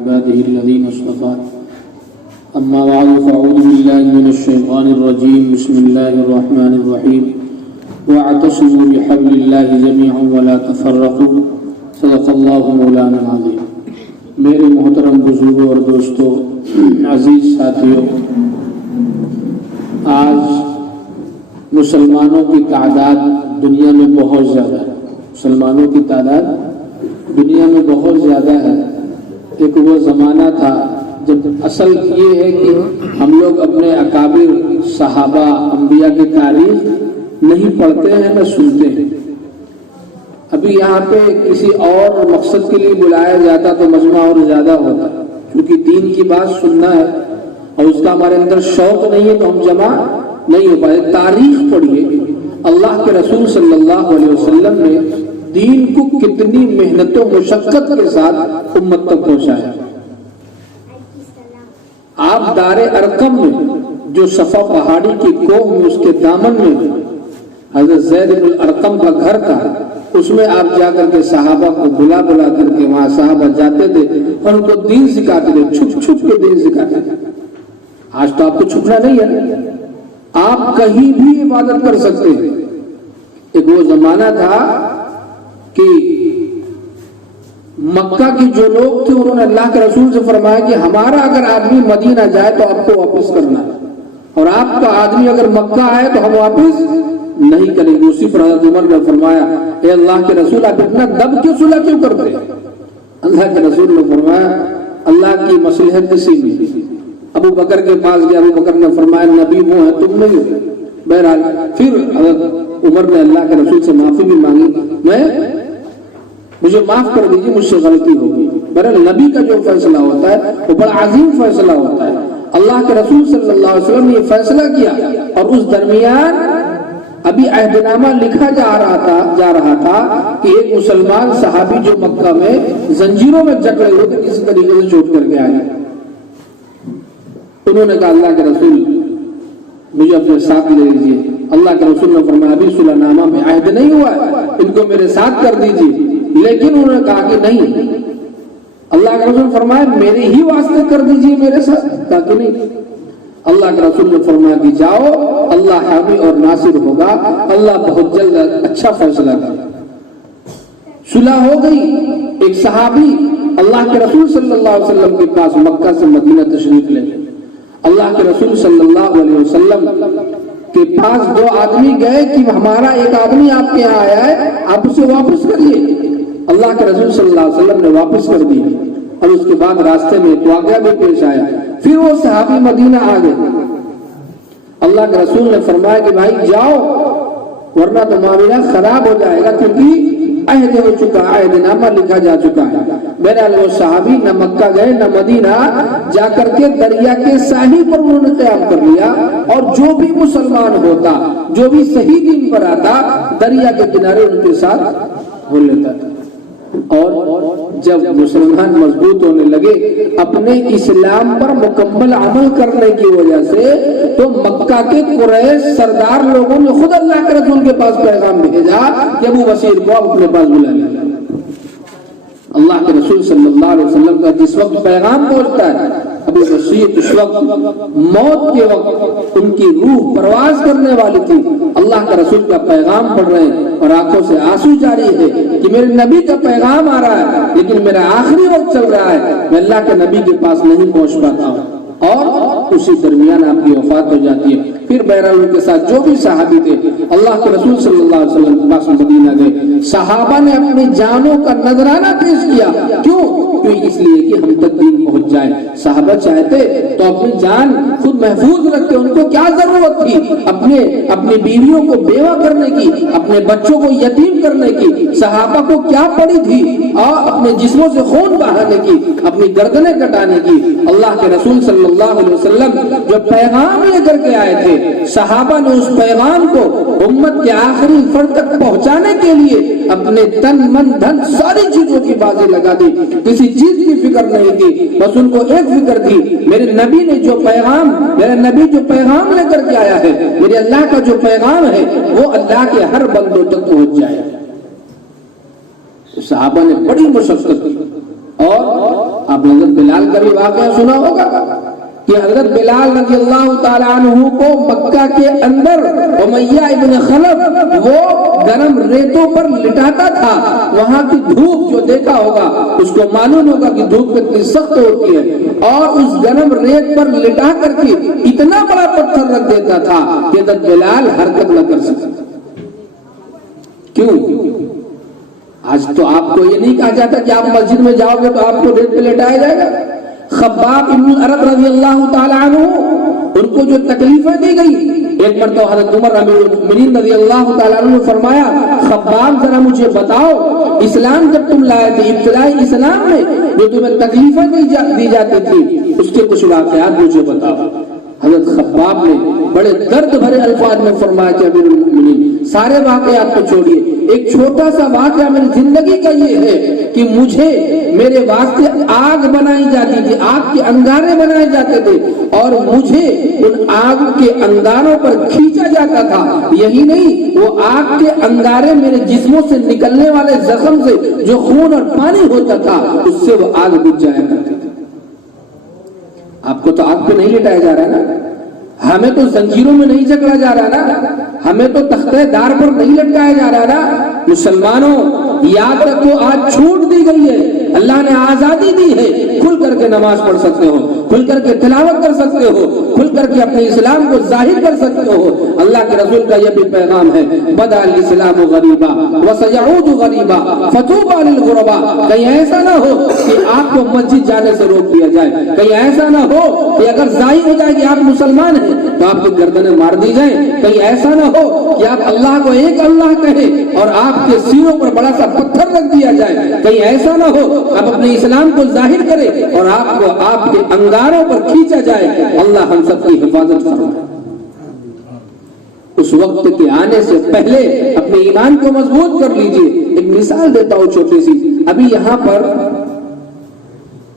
عباده الذين اصطفى أما بعد فأعوذ بالله من الشيطان الرجيم بسم الله الرحمن الرحيم واعتصموا بحبل الله جميعا ولا تفرقوا صدق الله مولانا العظيم. میرے محترم بزرگوں اور دوستوں، عزیز ساتھیوں، آج مسلمانوں کی تعداد دنیا میں بہت زیادہ ہے. مسلمانوں کی تعداد دنیا میں بہت زیادہ ہے. ایک وہ زمانہ تھا جب اصل یہ ہے کہ ہم لوگ اپنے اکابر صحابہ انبیاء کی تاریخ نہیں پڑھتے ہیں نہ سنتے ہیں. ابھی یہاں پہ کسی اور مقصد کے لیے بلایا جاتا تو مجمع اور زیادہ ہوتا، کیونکہ دین کی بات سننا ہے اور اس کا ہمارے اندر شوق نہیں ہے تو ہم جمع نہیں ہو پائے. تاریخ پڑھیے، اللہ کے رسول صلی اللہ علیہ وسلم نے دین کو کتنی محنت و مشقت کے ساتھ امت تک پہنچایا. آپ دار ارقم میں جو صفا پہاڑی کی کوہ میں اس کے دامن میں حضرت زید بن الارقم کا گھر تھا، اس میں آپ جا کر کے صحابہ کو بلا کر کے وہاں صحابہ جاتے تھے اور ان کو دین سکھاتے تھے، چھپ کے دین سکھاتے تھے. آج تو آپ کو چھپنا نہیں ہے، آپ کہیں بھی عبادت کر سکتے ہیں. ایک وہ زمانہ تھا کہ مکہ کے جو لوگ تھے انہوں نے اللہ کے رسول سے فرمایا کہ ہمارا اگر آدمی مدینہ جائے تو آپ کو واپس کرنا ہے، اور آپ کا آدمی اگر مکہ آئے تو ہم واپس نہیں کریں گے. اسی پر حضرت عمر نے فرمایا اے اللہ کے رسول آپ اتنا دب کے صلح کیوں کرتے ہیں؟ اللہ کے رسول نے فرمایا اللہ کی مصلحت کسی میں. ابو بکر کے پاس گیا، ابو بکر نے فرمایا نبی وہ ہے تم نہیں ہو. بہرحال پھر حضرت عمر نے اللہ کے رسول سے معافی بھی مانگی، مجھے معاف کر دیجیے، مجھ سے غلطی ہوگی. بہرحال نبی کا جو فیصلہ ہوتا ہے وہ بڑا عظیم فیصلہ ہوتا ہے. اللہ کے رسول صلی اللہ علیہ وسلم نے یہ فیصلہ کیا اور اس درمیان ابھی عہد نامہ لکھا جا رہا تھا کہ ایک مسلمان صحابی جو مکہ میں زنجیروں میں جکڑے ہوئے تھے کسی طریقے سے چھوٹ کر کے آئے. انہوں نے کہا اللہ کے رسول مجھے اپنے ساتھ لے لیجیے. اللہ کے رسول نے فرمایا ابھی صلح نامہ میں عہد نہیں ہوا ہے، ان کو میرے ساتھ کر دیجیے. لیکن انہوں نے کہا کہ نہیں. اللہ کے رسول فرمایا میرے ہی واسطے کر دیجیے میرے ساتھ. کہا کہ نہیں. اللہ کے رسول نے فرمایا کہ جاؤ، اللہ حامی اور ناصر ہوگا، اللہ بہت جلد اچھا فیصلہ کرے. صلح ہو گئی. ایک صحابی اللہ کے رسول صلی اللہ علیہ وسلم کے پاس مکہ سے مدینہ تشریف لے گئے. اللہ کے رسول صلی اللہ علیہ وسلم کے پاس دو آدمی گئے کہ ہمارا ایک آدمی آپ کے یہاں آیا ہے، آپ اسے واپس کریے. اللہ کے رسول صلی اللہ علیہ وسلم نے واپس کر دیا اور اس کے بعد راستے میں ایک واقعہ بھی پیش آیا. پھر وہ صحابی مدینہ آ گئے. اللہ کے رسول نے فرمایا کہ بھائی جاؤ ورنہ تو معاملہ خراب ہو جائے گا، کیونکہ عہد ہو چکا، عہد نامہ لکھا جا چکا ہے. بہرحال وہ صحابی نہ مکہ گئے نہ مدینہ، جا کر کے دریا کے ساحل پر انہوں نے قیام کر لیا اور جو بھی مسلمان ہوتا، جو بھی صحیح دین پر آتا، دریا کے کنارے ان کے ساتھ ہو لیتا تھا. اور جب مسلمان مضبوط ہونے لگے اپنے اسلام پر مکمل عمل کرنے کی وجہ سے، تو مکہ کے قریش سردار لوگوں نے خود اللہ کے رسول کے پاس پیغام بھیجا کہ ابو بصیر کو اپنے پاس بلا لیا. اللہ کے رسول صلی اللہ علیہ وسلم کا جس وقت پیغام پہنچتا ہے، ابو بصیر اس وقت موت کے وقت ان کی روح پرواز کرنے والی تھی، اللہ کا رسول کا پیغام پڑھ رہے ہیں اور آنکھوں سے آنسو جاری ہے کہ میرے نبی کا پیغام آ رہا ہے لیکن میرا آخری وقت چل رہا ہے، میں اللہ کے نبی کے پاس نہیں پہنچ پاتا ہوں. اور اسی درمیان آپ کی وفات ہو جاتی ہے. پھر بہرحال ان کے ساتھ جو بھی صحابی تھے اللہ کے رسول صلی اللہ علیہ وسلم کے پاس مدینہ گئے. صحابہ نے اپنی جانوں کا نذرانہ پیش کیا. کیوں؟ اس لیے کہ ہم تک دین پہنچ جائے. صحابہ چاہتے تو اپنی جان خود محفوظ رکھتے، ان کو کیا ضرورت تھی اپنی بیویوں کو بیوہ کرنے کی، اپنے بچوں کو یتیم کرنے کی؟ صحابہ کو کیا پڑی تھی اور اپنے جسموں سے خون بہانے کی، اپنی گردنیں کٹانے کی؟ اللہ کے رسول صلی اللہ علیہ وسلم جو پیغام لے کر کے آئے تھے، صحابہ نے اس پیغام کو امت کے آخری فرد تک پہنچانے کے لیے اپنے تن من دھن ساری چیزوں کی بازی لگا دی. کسی چیز کی فکر نہیں کی، بس ان کو ایک فکر تھی میرے نبی نے جو پیغام لے کر کے آیا ہے، میرے اللہ کا جو پیغام ہے وہ اللہ کے ہر بندوں تک پہنچ جائے. صحابہ نے بڑی مشقت کی اور آپ آپ نے حضرت بلال کا بھی واقعہ سنا ہوگا کہ حضرت بلال رضی اللہ تعالیٰ عنہ کو مکہ کے اندر امیہ ابن خلف وہ گرم ریتوں پر لٹاتا تھا. وہاں کی دھوپ جو دیکھا ہوگا اس کو معلوم ہوگا کہ دھوپ کتنی سخت ہوتی ہے, اور اس گرم ریت پر لٹا کر کے اتنا بڑا پتھر رکھ دیتا تھا کہ حضرت بلال حرکت نہ کر سکتے. کیوں؟ آج تو آپ کو یہ نہیں کہا جاتا کہ آپ مسجد میں جاؤ گے تو آپ کو ریت پہ لٹایا جائے گا. خباب ابن الارت رضی اللہ تعالی عنہ, ان کو جو تکلیفیں دی گئی, ایک مرتبہ حضرت عمر امیر المؤمنین رضی اللہ تعالی عنہ نے فرمایا, خباب ذرا مجھے بتاؤ اسلام جب تم لائے تھے, ابتدائی اسلام میں جو تمہیں تکلیفیں دی جاتی تھی اس کے کچھ واقعات مجھے بتاؤ. حضرت خباب نے بڑے درد بھرے الفاظ میں فرمایا کہ امیر المؤمنین سارے واقعات کو چھوڑیے, ایک چھوٹا سا واقعہ میری زندگی کا یہ ہے کہ مجھے میرے واسطے آگ بنائی جاتی تھی, آگ کے انگارے بنائے جاتے تھے, اور مجھے ان آگ کے انگاروں پر کھینچا جاتا تھا. یہی نہیں, وہ آگ کے انگارے میرے جسموں سے نکلنے والے زخم سے جو خون اور پانی ہوتا تھا اس سے وہ آگ بجھ جایا کرتی تھی. آپ کو تو آگ پہ نہیں لٹایا جا رہا ہے نا, ہمیں تو زنجیروں میں نہیں جکڑا جا رہا نا, ہمیں تو تختہ دار پر نہیں لٹکایا جا رہا نا. مسلمانوں یاد رکھو, آج چھوٹ دی گئی ہے, اللہ نے آزادی دی ہے, کھل کر کے نماز پڑھ سکتے ہو, کھل کر کے تلاوت کر سکتے ہو, کھل کر کے اپنے اسلام کو ظاہر کر سکتے ہو. اللہ کے رسول کا یہ بھی پیغام ہے, بدا الاسلام غریبا وسیعود غریبا فطوبى للغرباء. کہیں ایسا نہ ہو کہ آپ کو مسجد جانے سے روک دیا جائے, کہیں ایسا نہ ہو کہ اگر ظاہر ہو جائے کہ آپ مسلمان ہیں تو آپ کی گردنیں مار دی جائیں, کہیں ایسا نہ ہو کہ آپ اللہ کو ایک اللہ کہیں اور آپ کے سینوں پر بڑا سا پتھر رکھ دیا جائے, کہیں ایسا نہ ہو آپ اپنے اسلام کو ظاہر کریں اور آپ کو آپ کے انگاروں پر کھینچا جائے. اللہ ہم سب کی حفاظت فرمائے. اس وقت کے آنے سے پہلے اپنے ایمان کو مضبوط کر لیجئے. ایک مثال دیتا ہوں چھوٹی سی. ابھی یہاں پر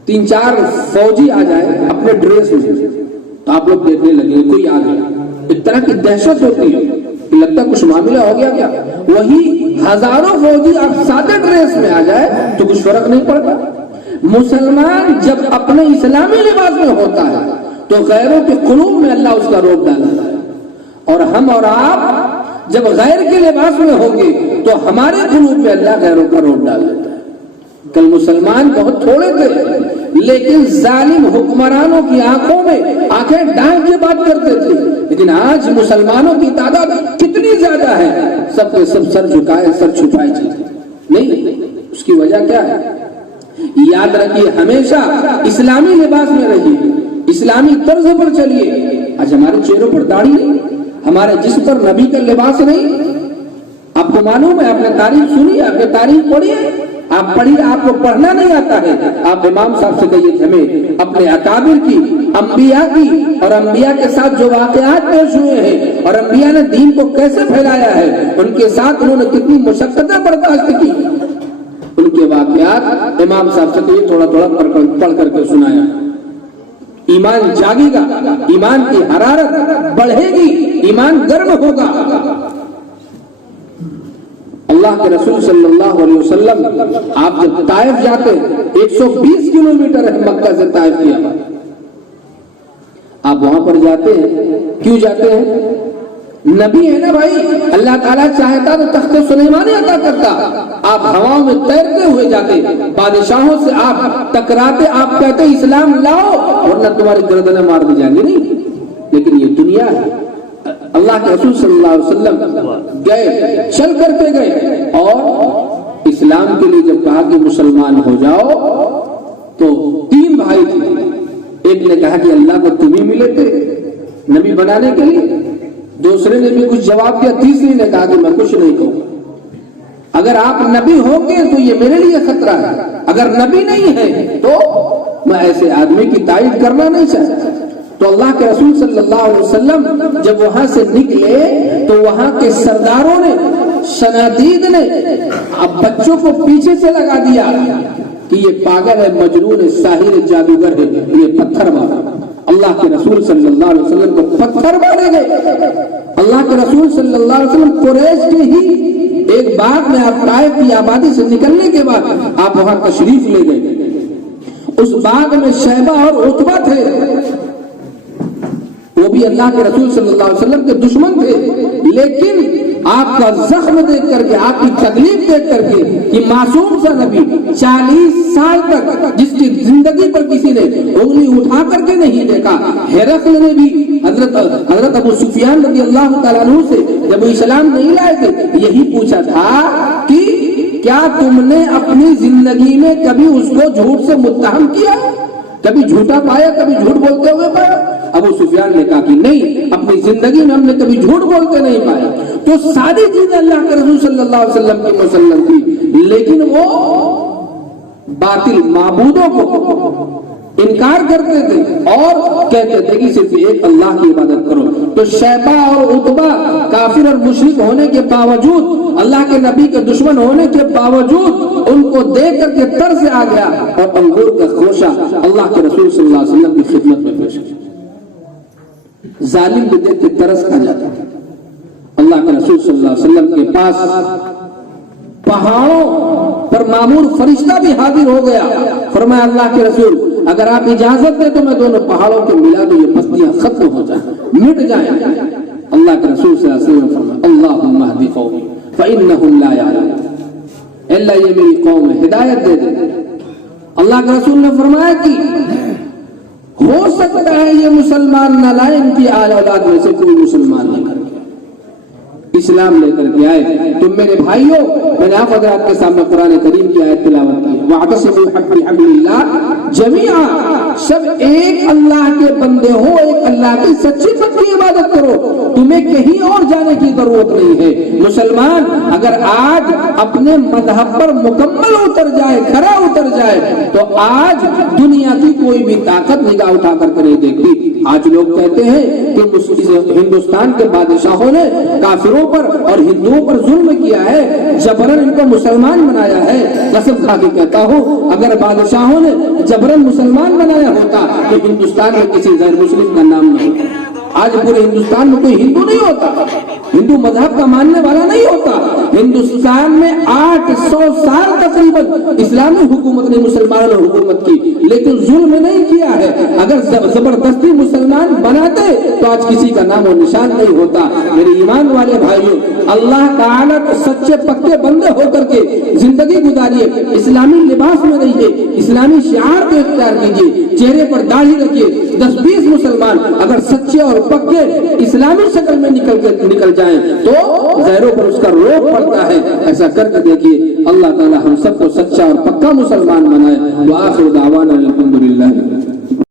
3-4 فوجی آ جائے اپنے ڈریس میں تو آپ لوگ دیکھنے لگے کوئی آ گیا, ایک طرح کی دہشت ہوتی ہے کہ لگتا ہے کچھ معاملہ ہو گیا کیا. وہی ہزاروں فوجی آپ سادہ ڈریس میں آ جائے تو کچھ فرق نہیں پڑتا. مسلمان جب اپنے اسلامی لباس میں ہوتا ہے تو غیروں کے قلوب میں اللہ اس کا روب ڈالتا ہے, اور ہم اور آپ جب غیر کے لباس میں ہوں گے تو ہمارے قلوب میں اللہ غیروں کا روب ڈال دیتا ہے. کل مسلمان بہت تھوڑے تھے لیکن ظالم حکمرانوں کی آنکھوں میں آنکھیں ڈال کے بات کرتے تھے, لیکن آج مسلمانوں کی تعداد کتنی زیادہ ہے, سب کے سب سر جھکائے سر چھپائے چلتے نہیں. اس کی وجہ کیا ہے؟ یاد رکھیے, ہمیشہ اسلامی لباس میں رہیے, اسلامی طرز پر چلیے. آج ہمارے چہروں پر داڑھی نہیں, ہمارے جسم پر نبی کا لباس نہیں. آپ کو معلوم ہے, آپ نے تاریخ سنی, آپ نے تاریخ پڑھی ہے, آپ پڑھیے, آپ کو پڑھنا نہیں آتا ہے. آپ امام صاحب سے کہیے کہ ہمیں اپنے اکابر کی, انبیاء کی اور انبیاء کے ساتھ جو واقعات پیش ہوئے ہیں اور انبیاء نے دین کو کیسے پھیلایا ہے, ان کے ساتھ انہوں نے کتنی مشقتیں برداشت کی, ان کے واقعات امام صاحب سے کہیے تھوڑا تھوڑا پڑھ کر کے سنایا. ایمان جاگے گا, ایمان کی حرارت بڑھے گی, ایمان گرم ہوگا. اللہ کے رسول صلی اللہ علیہ وسلم آپ جب طائف جاتے 120 کلومیٹر ہے مکہ سے طائف کیا, آپ وہاں پر جاتے ہیں, کیوں جاتے ہیں؟ نبی ہے نا بھائی, اللہ تعالیٰ چاہتا تو تخت سلیمانی عطا کرتا. آپ ہواؤں میں تیرتے ہوئے جاتے, بادشاہوں سے آپ ٹکراتے, آپ کہتے اسلام لاؤ ورنہ تمہاری گردنیں مار دی جائیں گی. نہیں, لیکن یہ دنیا ہے. اللہ کے رسول صلی اللہ علیہ وسلم گئے, چل کر کے گئے, اور اسلام کے لیے جب کہا کہ مسلمان ہو جاؤ تو 3 بھائی تھے. ایک نے کہا کہ اللہ کو تم ہی ملے تھے نبی بنانے کے لیے, دوسرے نے بھی کچھ جواب دیا, تیسرے نے کہا کہ میں کچھ نہیں کہوں, اگر آپ نبی ہوں گے تو یہ میرے لیے خطرہ ہے, اگر نبی نہیں ہے تو میں ایسے آدمی کی تائید کرنا نہیں چاہتا. تو اللہ کے رسول صلی اللہ علیہ وسلم جب وہاں سے نکلے تو وہاں کے سرداروں نے, شنادید نے اب بچوں کو پیچھے سے لگا دیا کہ یہ پاگل ہے, مجنون ہے, ساحر جادوگر ہے, یہ پتھر مارا. اللہ کے رسول صلی اللہ علیہ وسلم کو پتھر مارے گئے. اللہ کے رسول صلی اللہ علیہ وسلم قریش کے ہی ایک باغ میں, آپ طائف کی آبادی سے نکلنے کے بعد آپ وہاں تشریف لے گئے. اس باغ میں شیبہ اور عتبہ تھے، وہ بھی اللہ کے رسول صلی اللہ علیہ وسلم کے دشمن تھے، لیکن آپ کا زخم دیکھ کر کے، آپ کی تکلیف دیکھ کر کے کہ معصوم سا نبی 40 سال تک جس کی زندگی پر کسی نے انگلی اٹھا کر کے نہیں دیکھا، ہرقل نے بھی حضرت ابو سفیان رضی اللہ تعالیٰ عنہ سے جب وہ اسلام نہیں لائے تھے یہی پوچھا تھا کہ کیا تم نے اپنی زندگی میں کبھی اس کو جھوٹ سے متہم کیا، کبھی جھوٹا پایا، کبھی جھوٹ بولتے ہوئے پایا؟ ابو سفیان نے کہا کہ نہیں، اپنی زندگی میں ہم نے کبھی جھوٹ بولتے نہیں پائے۔ تو ساری چیزیں اللہ کے رسول صلی اللہ علیہ وسلم کی مسلم تھی، لیکن وہ باطل معبودوں کو انکار کرتے تھے اور کہتے تھے کہ صرف ایک اللہ کی عبادت کرو۔ تو شیبہ اور عتبہ کافر اور مشرک ہونے کے باوجود، اللہ کے نبی کے دشمن ہونے کے باوجود، ان کو دیکھ کر کے ترس سے آ گیا اور انگور کا خوشہ اللہ کے رسول صلی اللہ علیہ وسلم کی خدمت میں پیش کیا۔ ظالم بھی دیکھ کے ترس کھا جاتا ہے۔ اللہ کے رسول صلی اللہ علیہ وسلم کے پاس پہاڑوں پر معمور فرشتہ بھی حاضر ہو گیا، فرمایا اللہ کے رسول اگر آپ اجازت دیں تو میں دونوں پہاڑوں کے ملا دوں، یہ بستیاں ختم ہو جائیں، مٹ جائیں۔ اللہ کے رسول صلی اللہ علیہ وسلم فرمایا اللہم اہد قومی فإنہم لا یعلمون، اللہ یہ میری قوم ہے، ہدایت دے دے۔ اللہ کے رسول نے فرمایا کہ ہو سکتا ہے یہ مسلمان نہ لائے، ان کی آل اولاد میں سے کوئی مسلمان لے کر کے اسلام لے کر کے آئے۔ تم میرے بھائیوں، میں نے آپ حضرات کے سامنے قرآن کریم کی آیت تلاوت کی، وَاعْتَصِمُوا بِحَبْلِ اللَّهِ جَمِيعًا، سب ایک اللہ کے بندے ہو، ایک اللہ کی سچی پکی عبادت کرو، تمہیں کہیں اور جانے کی ضرورت نہیں ہے۔ مسلمان اگر آج اپنے مذہب پر مکمل اتر جائے، کھرا اتر جائے، تو آج دنیا کی کوئی بھی طاقت نگاہ اٹھا کر نہیں دیکھتی۔ آج لوگ کہتے ہیں کہ ہندوستان کے بادشاہوں نے کافروں پر اور ہندوؤں پر ظلم کیا ہے، جبرن ان کو مسلمان بنایا ہے۔ قسم کھا کے کہتا ہوں اگر بادشاہوں نے جبرن مسلمان بنایا ہوتا تو ہندوستان میں کسی غیر مسلم کا نام نہ ہوتا۔ آج پورے ہندوستان میں کوئی ہندو نہیں ہوتا، ہندو مذہب کا ماننے والا نہیں ہوتا۔ ہندوستان میں 800 سال تقریباً اسلامی حکومت نے مسلمانوں نے حکومت کی، لیکن ظلم نہیں کیا ہے۔ اگر زبردستی مسلمان بناتے تو آج کسی کا نام و نشان نہیں ہوتا۔ میرے ایمان والے بھائیوں، اللہ تعالیٰ کو سچے پکے بندے ہو کر کے زندگی گزاریے، اسلامی لباس میں رہیے، اسلامی شعار کو اختیار کیجیے، چہرے پر داڑھی رکھیے۔ 10-20 مسلمان اگر سچے اور پکے اسلامی شکل میں نکل جائیں تو غیروں پر اس کا روک پڑتا ہے۔ ایسا کر کے دیکھیے، اللہ تعالی ہم سب کو سچا اور پکا مسلمان بنائے۔ وآخر دعوانا الحمدللہ۔